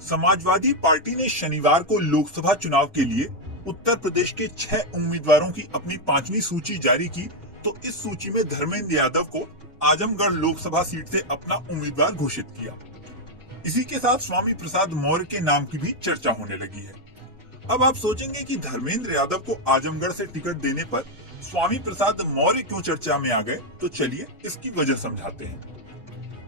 Samajwadi party ने शनिवार को लोकसभा चुनाव के लिए उत्तर प्रदेश के 6 उम्मीदवारों की अपनी 5वीं सूची जारी की, तो इस सूची में धर्मेंद्र यादव को आजमगढ़ लोकसभा सीट से अपना उम्मीदवार घोषित किया। इसी के साथ स्वामी प्रसाद मौर्य के नाम की भी चर्चा होने लगी है। अब आप सोचेंगे कि धर्मेंद्र यादव को आजमगढ़ से टिकट देने पर स्वामी प्रसाद मौर्य क्यों चर्चा में आ गए, तो चलिए इसकी वजह समझाते हैं।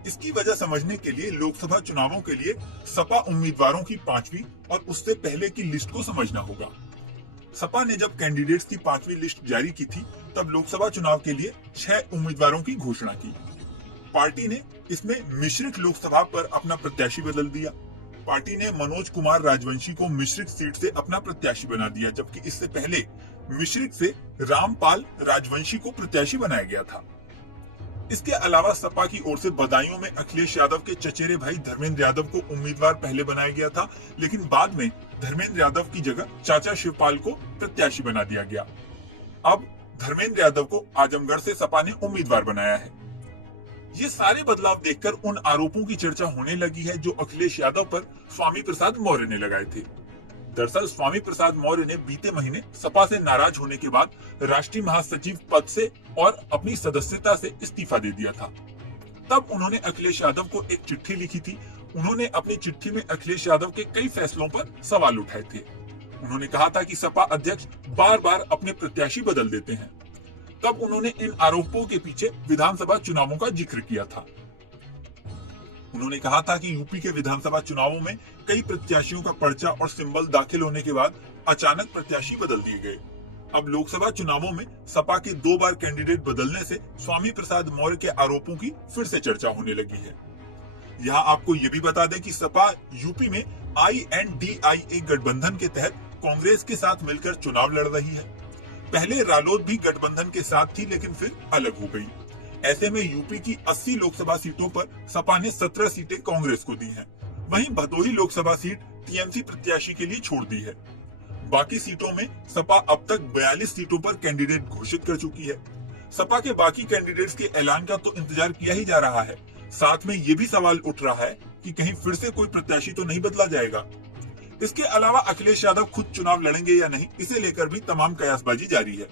इसकी वजह समझने के लिए लोकसभा चुनावों के लिए सपा उम्मीदवारों की 5वीं और उससे पहले की लिस्ट को समझना होगा। सपा ने जब कैंडिडेट्स की 5वीं लिस्ट जारी की थी, तब लोकसभा चुनाव के लिए 6 उम्मीदवारों की घोषणा की। पार्टी ने इसमें मिश्रित लोकसभा पर अपना प्रत्याशी बदल दिया। पार्टी ने मनोज कुमार राजवंशी को मिश्रित सीट से अपना प्रत्याशी बना दिया, जबकि इससे पहले मिश्रित से रामपाल राजवंशी को प्रत्याशी बनाया गया था। इसके अलावा सपा की ओर से बदायूं में अखिलेश यादव के चचेरे भाई धर्मेंद्र यादव को उम्मीदवार पहले बनाया गया था, लेकिन बाद में धर्मेंद्र यादव की जगह चाचा शिवपाल को प्रत्याशी बना दिया गया। अब धर्मेंद्र यादव को आजमगढ़ से सपा ने उम्मीदवार बनाया है। ये सारे बदलाव देखकर उन आरोपों की चर्चा होने लगी है जो अखिलेश यादव पर स्वामी प्रसाद मौर्य ने लगाए थे। दरअसल स्वामी प्रसाद मौर्य ने बीते महीने सपा से नाराज होने के बाद राष्ट्रीय महासचिव पद से और अपनी सदस्यता से इस्तीफा दे दिया था। तब उन्होंने अखिलेश यादव को एक चिट्ठी लिखी थी। उन्होंने अपनी चिट्ठी में अखिलेश यादव के कई फैसलों पर सवाल उठाए थे। उन्होंने कहा था कि सपा अध्यक्ष बार बार अपने प्रत्याशी बदल देते हैं। तब उन्होंने इन आरोपों के पीछे विधानसभा चुनावों का जिक्र किया था। उन्होंने कहा था कि यूपी के विधानसभा चुनावों में कई प्रत्याशियों का पर्चा और सिंबल दाखिल होने के बाद अचानक प्रत्याशी बदल दिए गए। अब लोकसभा चुनावों में सपा के 2 बार कैंडिडेट बदलने से स्वामी प्रसाद मौर्य के आरोपों की फिर से चर्चा होने लगी है। यहाँ आपको ये भी बता दें कि सपा यूपी में INDIA गठबंधन के तहत कांग्रेस के साथ मिलकर चुनाव लड़ रही है। पहले रालोद भी गठबंधन के साथ थी, लेकिन फिर अलग हो गई। ऐसे में यूपी की 80 लोकसभा सीटों पर सपा ने 17 सीटें कांग्रेस को दी हैं। वहीं भदोही लोकसभा सीट टीएमसी प्रत्याशी के लिए छोड़ दी है। बाकी सीटों में सपा अब तक 42 सीटों पर कैंडिडेट घोषित कर चुकी है। सपा के बाकी कैंडिडेट्स के ऐलान का तो इंतजार किया ही जा रहा है। साथ में ये भी सवाल उठ रहा है कि कहीं फिर से कोई प्रत्याशी तो नहीं बदला जाएगा। इसके अलावा अखिलेश यादव खुद चुनाव लड़ेंगे या नहीं, इसे लेकर भी तमाम कयासबाजी जारी है।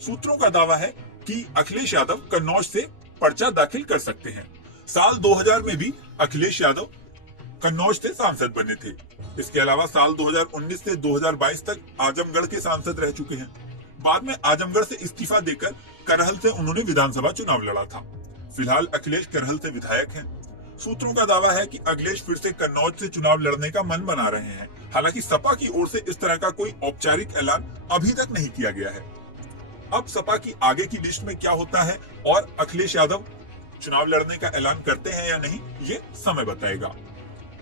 सूत्रों का दावा है कि अखिलेश यादव कन्नौज से पर्चा दाखिल कर सकते हैं। साल 2000 में भी अखिलेश यादव कन्नौज से सांसद बने थे। इसके अलावा साल 2019 से 2022 तक आजमगढ़ के सांसद रह चुके हैं। बाद में आजमगढ़ से इस्तीफा देकर करहल से उन्होंने विधानसभा चुनाव लड़ा था। फिलहाल अखिलेश करहल से विधायक हैं। सूत्रों का दावा है कि अखिलेश फिर से कन्नौज से चुनाव लड़ने का मन बना रहे हैं। हालांकि सपा की ओर से इस तरह का कोई औपचारिक ऐलान अभी तक नहीं किया गया है। अब सपा की आगे की लिस्ट में क्या होता है और अखिलेश यादव चुनाव लड़ने का ऐलान करते हैं या नहीं, ये समय बताएगा।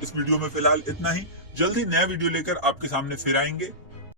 इस वीडियो में फिलहाल इतना ही। जल्द ही नया वीडियो लेकर आपके सामने फिर आएंगे।